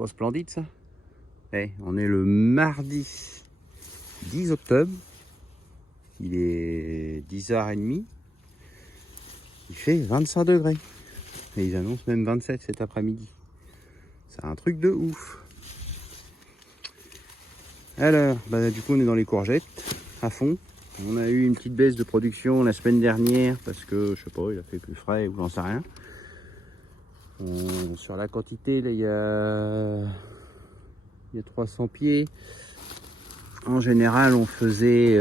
Pas splendide ça? Eh, on est le mardi 10 octobre. Il est 10h30. Il fait 25 degrés. Et ils annoncent même 27 cet après-midi. C'est un truc de ouf. Alors, du coup on est dans les courgettes à fond. On a eu une petite baisse de production la semaine dernière parce que, je sais pas, il a fait plus frais ou j'en sais rien. Sur la quantité, là, il y a 300 pieds. En général, on faisait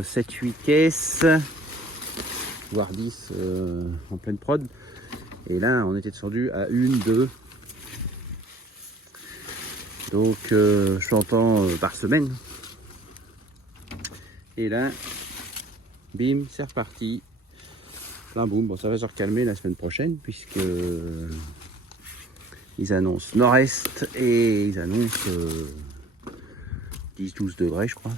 7-8 caisses, voire 10 en pleine prod. Et là, on était descendu à 1-2. Donc, je t'entends par semaine. Et là, bim, c'est reparti. Plein boum. Bon, ça va se recalmer la semaine prochaine, puisque ils annoncent nord-est et ils annoncent 10-12 degrés, je crois.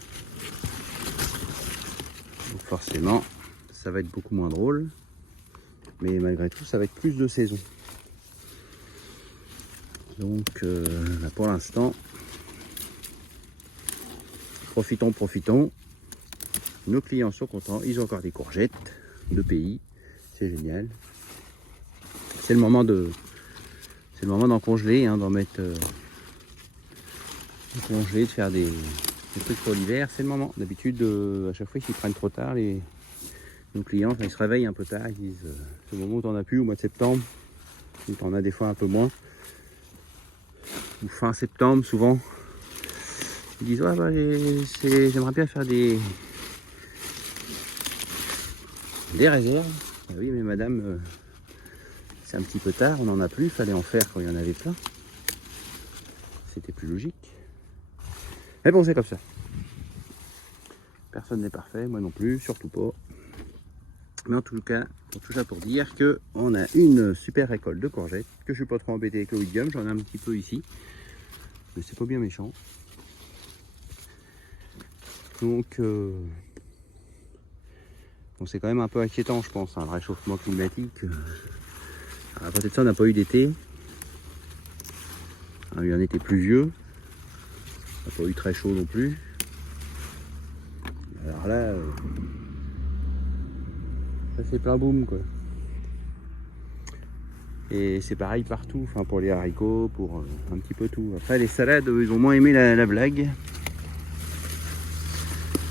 Donc forcément, ça va être beaucoup moins drôle. Mais malgré tout, ça va être plus de saison. Donc pour l'instant, profitons. Nos clients sont contents, ils ont encore des courgettes de pays, c'est génial. C'est le moment d'en congeler, hein, d'en mettre de congeler, de faire des trucs pour l'hiver, c'est le moment. D'habitude, à chaque fois qu'ils prennent trop tard, nos clients, quand ils se réveillent un peu tard, ils disent c'est le moment où t'en as plus, au mois de septembre, ou t'en as des fois un peu moins, ou fin septembre souvent. Ils disent ouais, j'aimerais bien faire des réserves. Ah oui, mais madame, c'est un petit peu tard, on n'en a plus, il fallait en faire quand il y en avait plein. C'était plus logique. Mais bon, c'est comme ça. Personne n'est parfait, moi non plus, surtout pas. Mais en tout cas, tout ça pour dire que on a une super récolte de courgettes, que je suis pas trop embêté avec le Widium, j'en ai un petit peu ici, mais c'est pas bien méchant. Donc, bon, c'est quand même un peu inquiétant, je pense, hein, le réchauffement climatique. À côté de ça, on n'a pas eu d'été. On a eu un été pluvieux. On n'a pas eu très chaud non plus. Alors là, ça fait plein boom, quoi. Et c'est pareil partout, enfin pour les haricots, pour un petit peu tout. Après les salades, ils ont moins aimé la blague.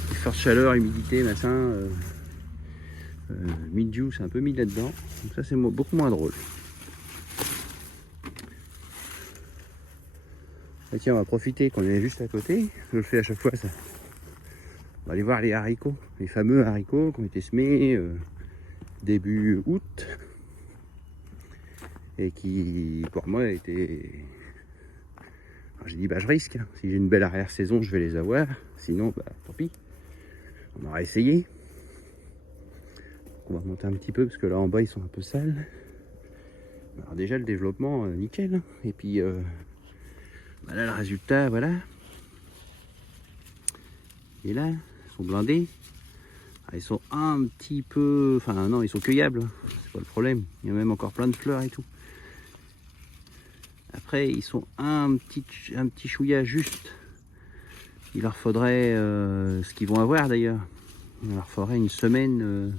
Les fortes chaleur, humidité, machin. Mildiou, c'est un peu mis là-dedans. Donc ça c'est beaucoup moins drôle. Et tiens, on va profiter qu'on est juste à côté. Je le fais à chaque fois ça. On va aller voir les haricots, les fameux haricots qui ont été semés début août. Et qui pour moi étaient... Alors, j'ai dit je risque, hein. Si j'ai une belle arrière-saison je vais les avoir, sinon tant pis, on aura essayé. On va monter un petit peu parce que là en bas ils sont un peu sales. Alors déjà le développement nickel, hein. Et puis là le résultat, voilà. Et là ils sont blindés. Alors, ils sont un petit peu, enfin non, ils sont cueillables, hein. C'est pas le problème, il y a même encore plein de fleurs et tout. Après ils sont un petit chouïa juste. Il leur faudrait ce qu'ils vont avoir d'ailleurs. Il leur faudrait une semaine,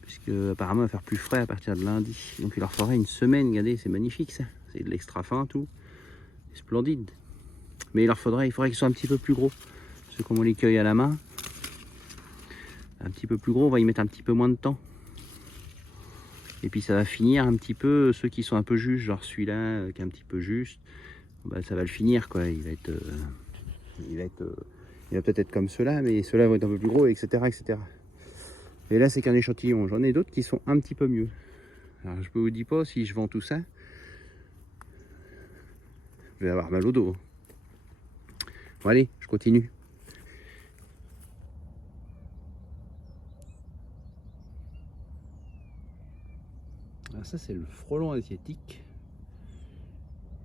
puisque apparemment il va faire plus frais à partir de lundi. Donc il leur faudrait une semaine, regardez, c'est magnifique ça. C'est de l'extra fin tout. C'est splendide. Mais il faudrait qu'ils soient un petit peu plus gros. Parce que comme on les cueille à la main, un petit peu plus gros, on va y mettre un petit peu moins de temps. Et puis ça va finir un petit peu, ceux qui sont un peu justes, genre celui-là qui est un petit peu juste, ça va le finir quoi. Il va peut-être être comme ceux-là, mais ceux-là vont être un peu plus gros, etc. etc. Et là, c'est qu'un échantillon. J'en ai d'autres qui sont un petit peu mieux. Alors, je ne vous dis pas si je vends tout ça, je vais avoir mal au dos. Bon, allez, je continue. Alors ça, c'est le frelon asiatique.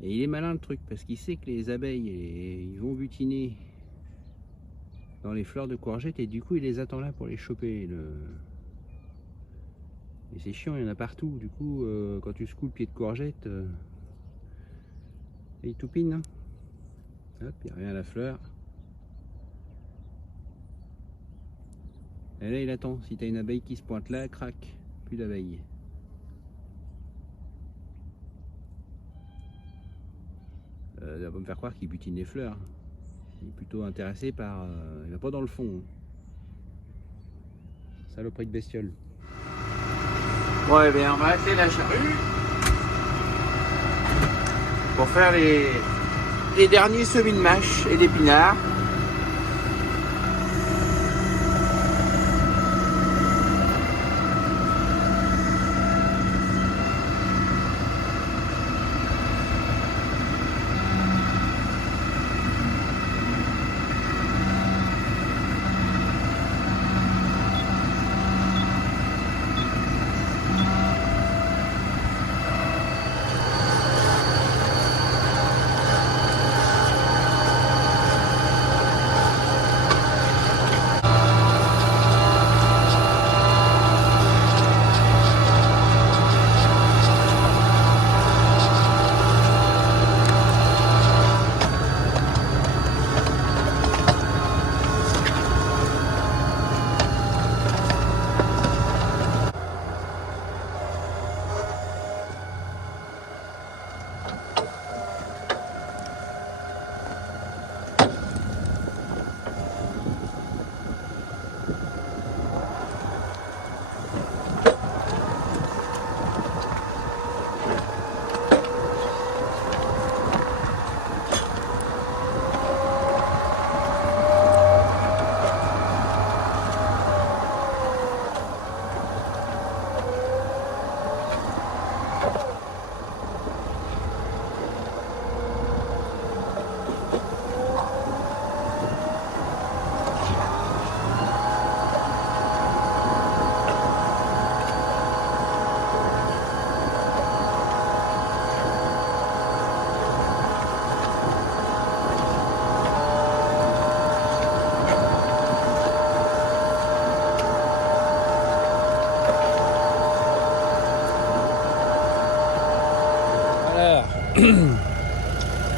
Et il est malin le truc, parce qu'il sait que les abeilles, ils vont butiner dans les fleurs de courgettes, et du coup, il les attend là pour les choper. Et c'est chiant, il y en a partout. Du coup, quand tu secoues le pied de courgette, Et il toupine. Hop, il revient à la fleur. Et là il attend. Si tu as une abeille qui se pointe là, crac, plus d'abeilles. Ça va me faire croire qu'il butine les fleurs. Il est plutôt intéressé par... il va pas dans le fond. Saloperie de bestiole. Bon, eh bien, on va atteler la charrue pour faire les derniers semis de mâche et d'épinards.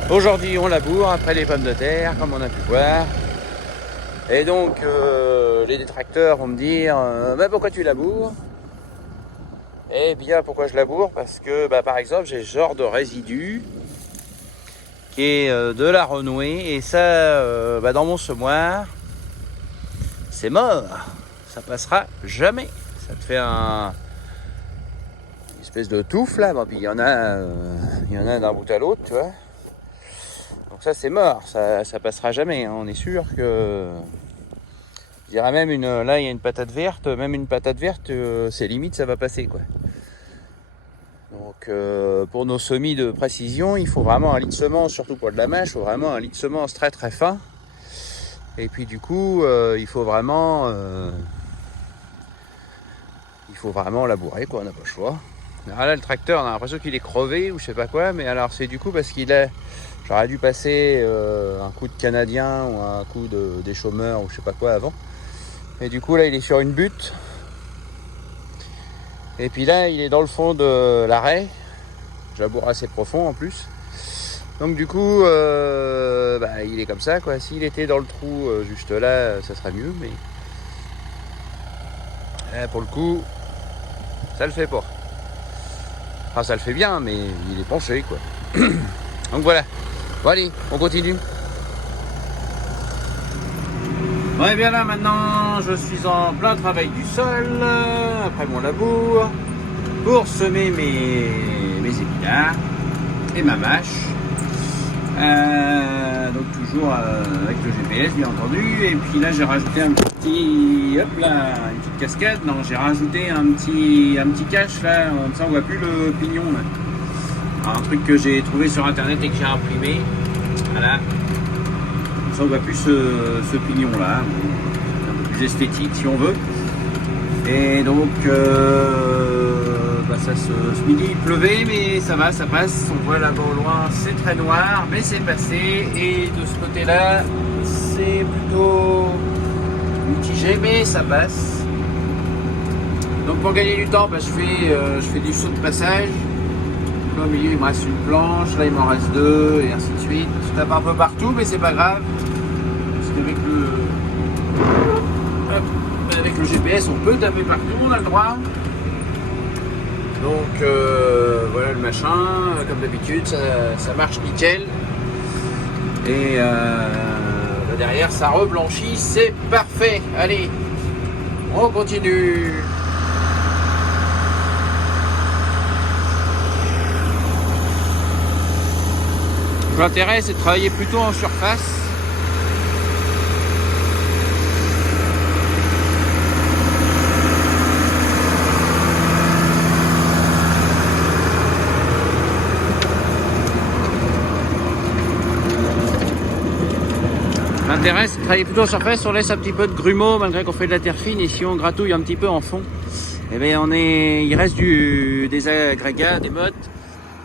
Aujourd'hui on laboure après les pommes de terre comme on a pu voir. Et donc les détracteurs vont me dire bah, pourquoi tu laboures? Eh bien pourquoi je laboure? Parce que bah, par exemple j'ai ce genre de résidu qui est de la renouée et ça bah, dans mon semoir c'est mort, ça passera jamais. Ça te fait une espèce de touffe là, bon, puis il y en a d'un bout à l'autre, tu vois. Donc ça c'est mort, ça passera jamais, hein. On est sûr que... Je dirais même, là il y a une patate verte, même une patate verte, c'est limite ça va passer quoi. Donc pour nos semis de précision, il faut vraiment un lit de semence, surtout pour de la mâche, il faut vraiment un lit de semence très très fin. Et puis du coup, il faut vraiment labourer quoi, on n'a pas le choix. Alors là le tracteur, on a l'impression qu'il est crevé ou je sais pas quoi, mais alors c'est du coup parce qu'il est... J'aurais dû passer un coup de canadien ou un coup des chômeurs ou je sais pas quoi avant. Et du coup là il est sur une butte. Et puis là il est dans le fond de l'arrêt. Je laboure assez profond en plus. Donc du coup bah, il est comme ça quoi. S'il était dans le trou juste là ça serait mieux. Mais pour le coup ça le fait pas. Enfin ça le fait bien mais il est penché quoi. Donc voilà. Bon allez, on continue. Bon et bien là maintenant je suis en plein travail du sol, après mon labour, pour semer mes épinards et ma mâche. Donc toujours avec le GPS bien entendu. Et puis là j'ai rajouté un petit, hop là, une petite cascade. Non, j'ai rajouté un petit cache là, comme ça on voit plus le pignon là. Un truc que j'ai trouvé sur internet et que j'ai imprimé. Voilà. Comme ça on voit plus ce pignon là. Un peu plus esthétique si on veut. Et donc bah ce midi il pleuvait mais ça va, ça passe. On voit là-bas au loin c'est très noir mais c'est passé. Et de ce côté là c'est plutôt mitigé mais ça passe. Donc pour gagner du temps bah, je fais du saut de passage. Là au milieu il me reste une planche, là il m'en reste deux et ainsi de suite. Je tape un peu partout mais c'est pas grave. Parce qu'avec avec le GPS on peut taper partout, on a le droit. Donc voilà le machin, comme d'habitude ça marche nickel. Et derrière ça reblanchit, c'est parfait. Allez, on continue. L'intérêt c'est de travailler plutôt en surface. L'intérêt c'est de travailler plutôt en surface, on laisse un petit peu de grumeaux malgré qu'on fait de la terre fine, et si on gratouille un petit peu en fond, et bien il reste des agrégats, des mottes,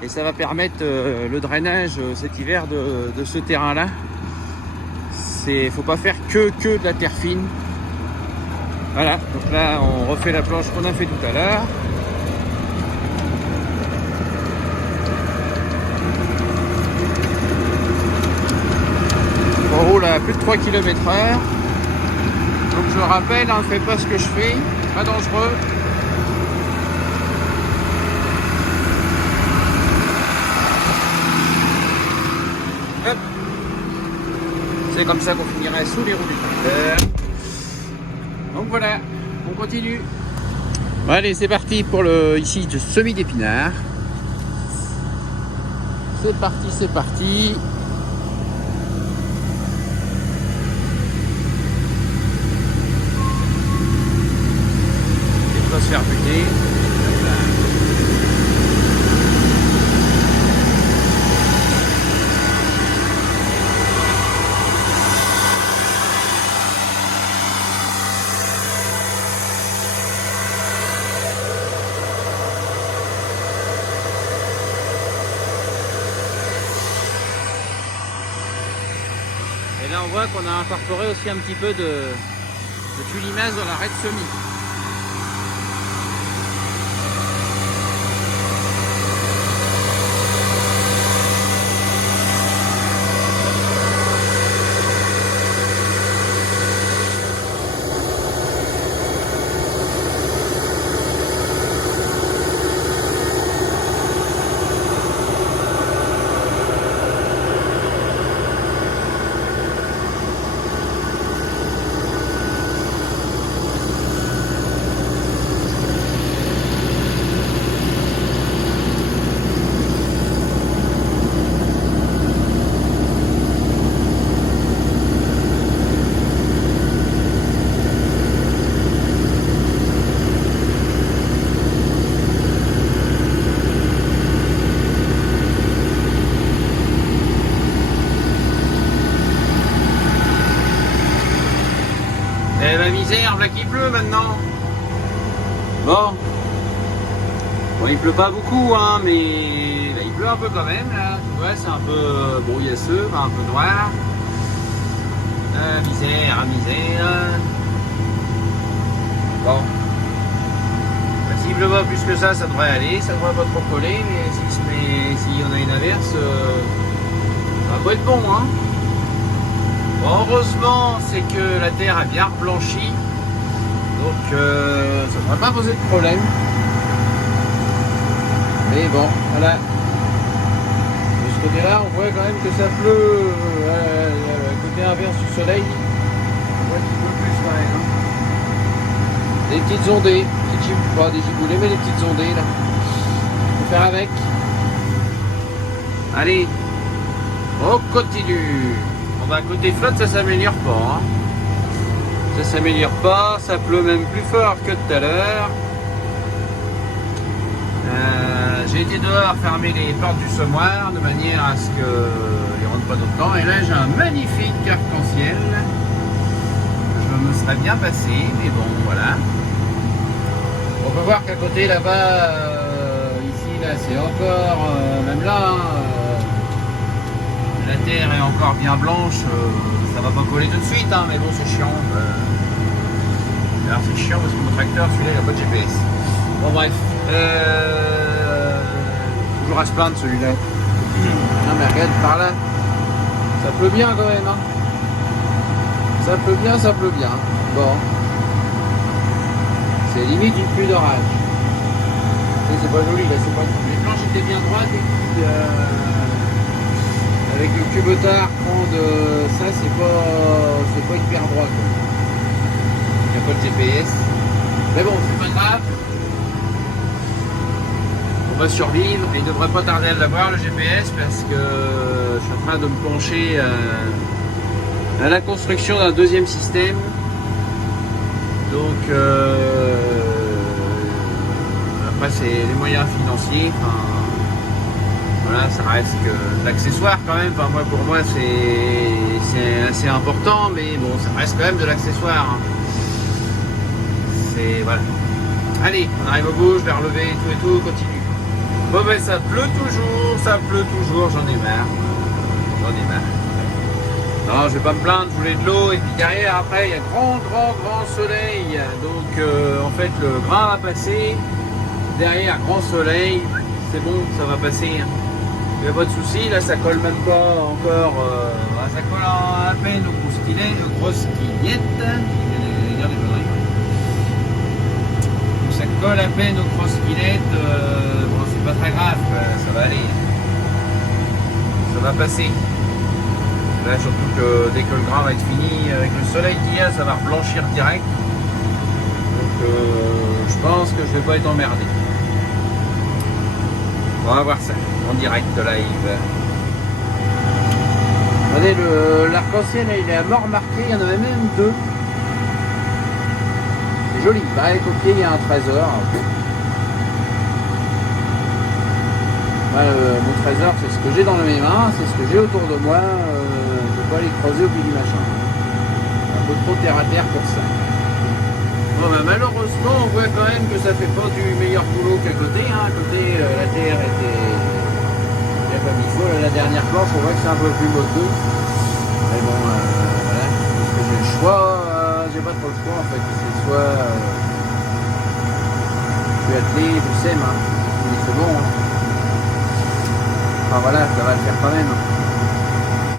et ça va permettre le drainage cet hiver de ce terrain là. Faut pas faire que de la terre fine. Voilà, donc là on refait la planche qu'on a fait tout à l'heure. On roule à plus de 3 km/h. Donc je rappelle, ne faites pas ce que je fais, pas dangereux. Hop. C'est comme ça qu'on finirait sous les roues du tracteur. Donc voilà, on continue. Bon, allez, c'est parti pour ici de semis d'épinards. C'est parti, c'est parti. Il va se faire buter. Et là on voit qu'on a incorporé aussi un petit peu de tulimase dans l'arrêt de semis. Eh la misère, là qu'il pleut maintenant. Bon, il pleut pas beaucoup, hein, mais là, il pleut un peu quand même. Là. Tu vois, c'est un peu brouillasseux, un peu noir. Ah, misère, misère. Bon, bah, s'il pleut pas plus que ça devrait aller, ça devrait pas trop coller, mais si on a une averse, ça va pas être bon, hein. Bon, heureusement, c'est que la terre a bien reblanchi, donc ça ne devrait pas poser de problème. Mais bon, voilà. De ce côté-là, on voit quand même que ça pleut. Côté inverse du soleil, on voit qu'il pleut plus quand même. Hein. Des petites ondées, pas des giboulées, mais des petites ondées là. On peut faire avec. Allez, on continue. À côté flotte, ça s'améliore pas. Hein. Ça s'améliore pas, ça pleut même plus fort que tout à l'heure. J'ai été dehors fermer les portes du semoir de manière à ce qu'il ne rentre pas d'eau dedans. Et là, j'ai un magnifique arc-en-ciel. Je me serais bien passé, mais bon, voilà. On peut voir qu'à côté là-bas, ici, là, c'est encore, même là. La terre est encore bien blanche, ça va pas coller tout de suite, hein, mais bon c'est chiant. Alors c'est chiant parce que mon tracteur, celui-là, il n'a pas de GPS. Bon bref. toujours à se plaindre celui-là. Non mais regarde par là. Ça pleut bien quand même, hein. Ça pleut bien, ça pleut bien. Bon. C'est limite une pluie d'orage. C'est pas joli, là, c'est pas joli. Les planches étaient bien droites et puis, avec le cubetard prendre ça, c'est pas hyper droit, quoi. Il n'y a pas de GPS. Mais bon, c'est pas grave. On va survivre et il devrait pas tarder à l'avoir le GPS parce que je suis en train de me pencher à la construction d'un deuxième système. Donc après c'est les moyens financiers. Enfin, voilà, ça reste que de l'accessoire quand même. Enfin, moi, pour moi c'est assez important, mais bon, ça reste quand même de l'accessoire. Hein. C'est voilà. Allez, on arrive au bout, je vais relever tout et tout, continue. Bon ben ça pleut toujours, j'en ai marre. Non, je vais pas me plaindre, je voulais de l'eau et puis derrière après il y a grand soleil. Donc en fait le grain va passer. Derrière grand soleil, c'est bon, ça va passer. Il n'y a pas de souci, là ça colle même pas encore. Ça colle à peine aux grosses quillettes. Ça colle à peine aux grosses quillettes. Bon, c'est pas très grave, ça va aller. Ça va passer. Là, surtout que dès que le grain va être fini, avec le soleil qu'il y a, ça va reblanchir direct. Donc je pense que je vais pas être emmerdé. On va voir ça en direct live. Regardez, l'arc-en-ciel, il est à mort marqué, il y en avait même deux. C'est joli, pareil qu'au pied, il y a un trésor. Moi, mon trésor, c'est ce que j'ai dans mes mains, c'est ce que j'ai autour de moi. Je ne vais pas aller creuser au pied du machin. Un peu trop terre à terre pour ça. Bon, ben, malheureusement, on voit quand même que ça fait pas du meilleur boulot qu'à côté. Hein. À côté, la terre était bien comme il faut. La dernière planche, on voit que c'est un peu plus moteux. Mais bon, voilà. Parce que j'ai le choix. J'ai pas trop le choix en fait. C'est soit je suis attelé, je sème. Hein. Mais c'est bon. Hein. Enfin voilà, ça va le faire quand même.